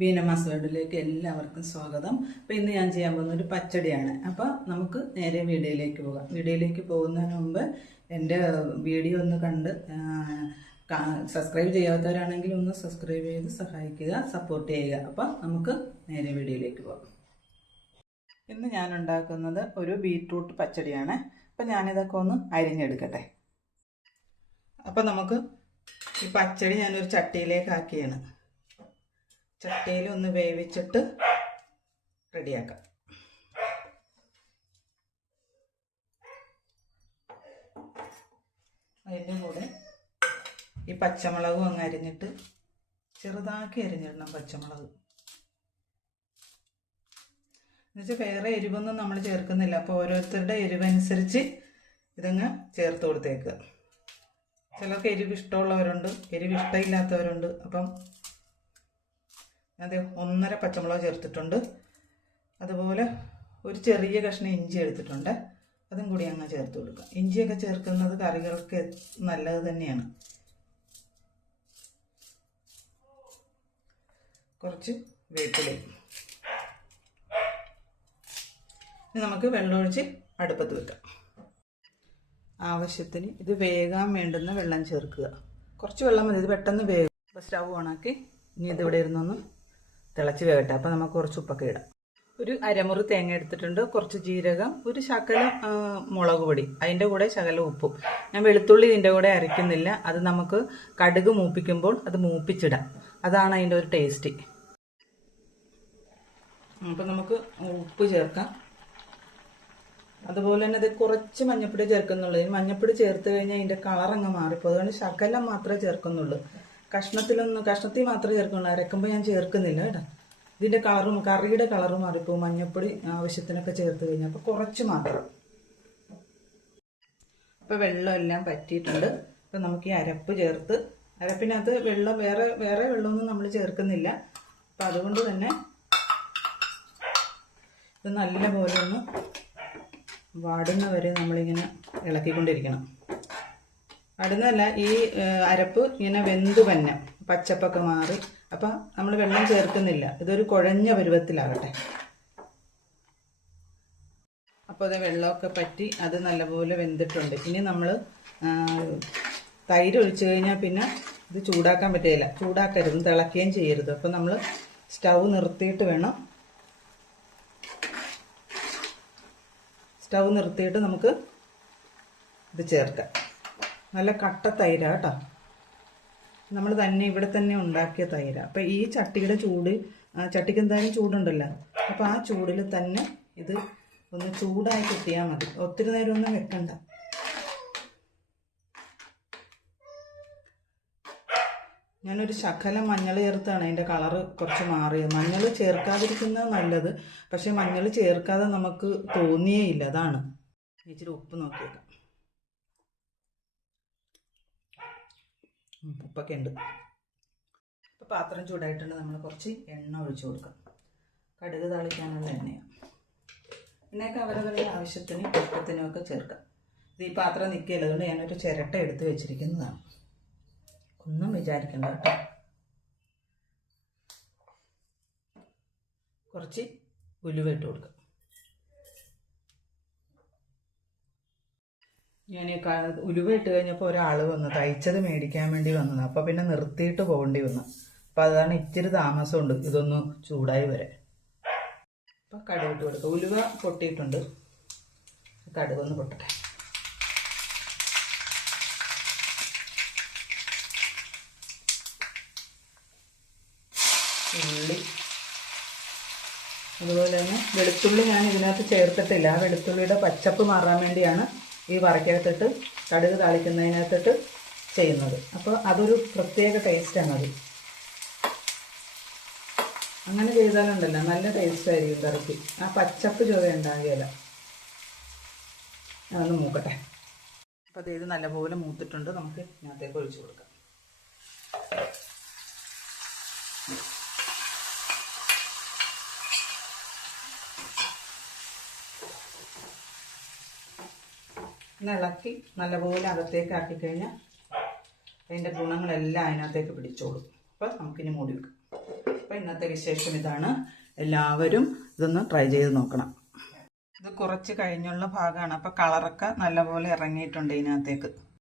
ബീനമാസ് വേർഡിലേക്ക് എല്ലാവർക്കും സ്വാഗതം. അപ്പോൾ ഇന്ന് ഞാൻ ചെയ്യാൻ പോകുന്ന ഒരു പച്ചടിയാണ്. അപ്പോൾ നമുക്ക് നേരെ വീഡിയോയിലേക്ക് പോകാം. വീഡിയോയിലേക്ക് പോകുന്നതിന് മുമ്പ് എൻ്റെ വീഡിയോ ഒന്ന് കണ്ട് സബ്സ്ക്രൈബ് ചെയ്യാത്തവരാണെങ്കിൽ ഒന്ന് സബ്സ്ക്രൈബ് ചെയ്ത് സഹായിക്കുക, സപ്പോർട്ട് ചെയ്യുക. അപ്പോൾ നമുക്ക് നേരെ വീഡിയോയിലേക്ക് പോകാം. ഇന്ന് ഞാൻ ഉണ്ടാക്കുന്നത് ഒരു ബീറ്റ്റൂട്ട് പച്ചടിയാണ്. അപ്പം ഞാനിതൊക്കെ ഒന്ന് അരിഞ്ഞെടുക്കട്ടെ. അപ്പം നമുക്ക് ഈ പച്ചടി ഞാനൊരു ചട്ടിയിലേക്ക് ആക്കിയാണ്. ചട്ടിയിൽ ഒന്ന് വേവിച്ചിട്ട് റെഡിയാക്കാം. അതിൻ്റെ കൂടെ ഈ പച്ചമുളകും അങ്ങ് അരിഞ്ഞിട്ട് ചെറുതാക്കി അരിഞ്ഞിടണം. പച്ചമുളക് എന്നുവെച്ചാൽ വേറെ എരിവൊന്നും നമ്മൾ ചേർക്കുന്നില്ല. അപ്പോൾ ഓരോരുത്തരുടെ എരിവനുസരിച്ച് ഇതങ്ങ് ചേർത്ത് കൊടുത്തേക്കുക. ചിലർക്ക് എരിവ് ഇഷ്ടമുള്ളവരുണ്ട്, എരിവ് ഇഷ്ടമില്ലാത്തവരുണ്ട്. അപ്പം അത് 1.5 പച്ചമുളക് ചേർത്തിട്ടുണ്ട്. അതുപോലെ ഒരു ചെറിയ കഷ്ണം ഇഞ്ചി എടുത്തിട്ടുണ്ട്. അതും കൂടി അങ്ങ് ചേർത്ത് കൊടുക്കുക. ഇഞ്ചിയൊക്കെ ചേർക്കുന്നത് കറികൾക്ക് നല്ലത് തന്നെയാണ്. കുറച്ച് വേപ്പില. ഇനി നമുക്ക് വെള്ളമൊഴിച്ച് അടുപ്പത്ത് വെക്കാം. ആവശ്യത്തിന് ഇത് വേകാൻ വേണ്ടുന്ന വെള്ളം ചേർക്കുക. കുറച്ച് വെള്ളം മതി, ഇത് പെട്ടെന്ന് വേകും. അപ്പോൾ സ്റ്റൗ ഓണാക്കി ഇനി ഇതിവിടെ ഇരുന്നൊന്ന് തിളച്ച് വേകട്ടെ. അപ്പോൾ നമുക്ക് കുറച്ച് ഉപ്പൊക്കെ ഇടാം. ഒരു അരമുറി തേങ്ങ എടുത്തിട്ടുണ്ട്, കുറച്ച് ജീരകം, ഒരു ശകലം മുളക് പൊടി, അതിൻ്റെ കൂടെ ശകലം ഉപ്പും. ഞാൻ വെളുത്തുള്ളി ഇതിൻ്റെ കൂടെ അരയ്ക്കുന്നില്ല. അത് നമുക്ക് കടുക് മൂപ്പിക്കുമ്പോൾ അത് മൂപ്പിച്ചിടാം. അതാണ് അതിൻ്റെ ഒരു ടേസ്റ്റ്. അപ്പം നമുക്ക് ഉപ്പ് ചേർക്കാം. അതുപോലെ തന്നെ ഇത് കുറച്ച് മഞ്ഞപ്പൊടി ചേർക്കുന്നുള്ളൂ. ഈ മഞ്ഞപ്പൊടി ചേർത്ത് കഴിഞ്ഞാൽ അതിൻ്റെ കളറങ്ങ് മാറിപ്പോൾ. അതുകൊണ്ട് ശകലം മാത്രമേ ചേർക്കുന്നുള്ളൂ. കഷ്ണത്തിൽ മാത്രമേ ചേർക്കുള്ളൂ. അരക്കുമ്പോൾ ഞാൻ ചേർക്കുന്നില്ല കേട്ടോ. ഇതിൻ്റെ കളറും കറിയുടെ കളറ് മാറിപ്പോൾ മഞ്ഞപ്പൊടി ആവശ്യത്തിനൊക്കെ ചേർത്ത് കഴിഞ്ഞാൽ. അപ്പോൾ കുറച്ച് മാത്രം. അപ്പോൾ വെള്ളം എല്ലാം പറ്റിയിട്ടുണ്ട്. അപ്പോൾ നമുക്ക് ഈ അരപ്പ് ചേർത്ത്, അരപ്പിനകത്ത് വെള്ളം വേറെ വെള്ളമൊന്നും നമ്മൾ ചേർക്കുന്നില്ല. അപ്പം അതുകൊണ്ട് തന്നെ ഇത് നല്ലപോലെ ഒന്ന് വാടുന്ന വരെ നമ്മളിങ്ങനെ ഇളക്കിക്കൊണ്ടിരിക്കണം. വാടുന്നതല്ല, ഈ അരപ്പ് ഇങ്ങനെ വെന്ത് തന്നെ പച്ചപ്പൊക്കെ മാറി. അപ്പം നമ്മൾ വെള്ളം ചേർക്കുന്നില്ല. ഇതൊരു കുഴഞ്ഞ പരുവത്തിലാകട്ടെ. അപ്പോൾ അത് വെള്ളമൊക്കെ പറ്റി അത് നല്ലപോലെ വെന്തിട്ടുണ്ട്. ഇനി നമ്മൾ തൈര് ഒഴിച്ചു കഴിഞ്ഞാൽ പിന്നെ ഇത് ചൂടാക്കാൻ പറ്റുകയില്ല. ചൂടാക്കരുത്, തിളക്കുകയും ചെയ്യരുത്. അപ്പോൾ നമ്മൾ സ്റ്റൗ നിർത്തിയിട്ട് വേണം. സ്റ്റൗ നിർത്തിയിട്ട് നമുക്ക് ഇത് ചേർക്കാം. നല്ല കട്ട തൈരാ കേട്ടോ. നമ്മൾ തന്നെ ഇവിടെ തന്നെ ഉണ്ടാക്കിയ തൈര. അപ്പം ഈ ചട്ടിയുടെ ചൂട്, ചട്ടിക്ക് എന്തായാലും ചൂടുണ്ടല്ലോ. അപ്പോൾ ആ ചൂടിൽ തന്നെ ഇത് ഒന്ന് ചൂടായി കിട്ടിയാൽ മതി. ഒത്തിരി നേരം ഒന്നും വെക്കണ്ട. ഞാനൊരു ശകലം മഞ്ഞൾ ചേർത്താണ് അതിൻ്റെ കളറ് കുറച്ച് മാറിയത്. മഞ്ഞൾ ചേർക്കാതിരിക്കുന്നത് നല്ലത്. പക്ഷെ മഞ്ഞൾ ചേർക്കാതെ നമുക്ക് തോന്നിയേ ഇല്ല. അതാണ്. ഇച്ചിരി ഉപ്പ് നോക്കിയേക്കാം. ഉപ്പൊക്കെ ഉണ്ട്. ഇപ്പോൾ പാത്രം ചൂടായിട്ടുണ്ട്. നമ്മൾ കുറച്ച് എണ്ണ ഒഴിച്ചു കൊടുക്കാം. കടുക് താളിക്കാനുള്ള എണ്ണയാണ്. എണ്ണയൊക്കെ അവരവരുടെ ആവശ്യത്തിനും ഇഷ്ടത്തിനും ഒക്കെ ചേർക്കാം. ഇത് ഈ പാത്രം നിൽക്കില്ല, അതുകൊണ്ട് ഞാനൊരു ചിരട്ട എടുത്ത് വെച്ചിരിക്കുന്നതാണ്. ഒന്നും വിചാരിക്കണ്ട കേട്ടോ. കുറച്ച് ഉലുവ ഇട്ട് കൊടുക്കാം. ഞാൻ ഉലുവ ഇട്ട് കഴിഞ്ഞപ്പോൾ ഒരാൾ വന്നു, തയ്ച്ചത് മേടിക്കാൻ വേണ്ടി വന്നത്. അപ്പോൾ പിന്നെ നിർത്തിയിട്ട് പോകേണ്ടി വന്നു. അപ്പോൾ അതാണ് ഇച്ചിരി താമസമുണ്ട് ഇതൊന്ന് ചൂടായി വരെ. അപ്പോൾ കടുക് ഇട്ട് കൊടുക്കുക. ഉലുവ പൊട്ടിയിട്ടുണ്ട്. കടുകൊന്ന് പൊട്ടട്ടെ. ഉള്ളി, അതുപോലെ തന്നെ വെളുത്തുള്ളി ഞാൻ ഇതിനകത്ത് ചേർത്തിട്ടില്ല. ആ വെളുത്തുള്ളിയുടെ പച്ചപ്പ് മാറാൻ വേണ്ടിയാണ് ഈ വറക്കകത്തിട്ട് കടുക് താളിക്കുന്നതിനകത്തിട്ട് ചെയ്യുന്നത്. അപ്പോൾ അതൊരു പ്രത്യേക ടേസ്റ്റാണത്. അങ്ങനെ ചെയ്താലുണ്ടല്ലോ നല്ല ടേസ്റ്റായിരിക്കും കറിക്ക്. ആ പച്ചപ്പ് ചുവ ഉണ്ടാകുകയില്ല. അതൊന്ന് മൂക്കട്ടെ. അപ്പോൾ ഇത് നല്ലപോലെ മൂത്തിട്ടുണ്ട്. നമുക്ക് ഇതിനകത്തേക്ക് ഒഴിച്ചു കൊടുക്കാം. ഇളക്കി നല്ലപോലെ അകത്തേക്ക് ആക്കിക്കഴിഞ്ഞാൽ അതിൻ്റെ ഗുണങ്ങളെല്ലാം അതിനകത്തേക്ക് പിടിച്ചോളും. അപ്പോൾ നമുക്കിനി മൂടി വെക്കാം. അപ്പോൾ ഇന്നത്തെ വിശേഷം ഇതാണ്. എല്ലാവരും ഇതൊന്ന് ട്രൈ ചെയ്ത് നോക്കണം. ഇത് കുറച്ച് കഴിഞ്ഞുള്ള ഭാഗമാണ്. അപ്പോൾ കളറൊക്കെ നല്ലപോലെ ഇറങ്ങിയിട്ടുണ്ട് ഇതിനകത്തേക്ക്.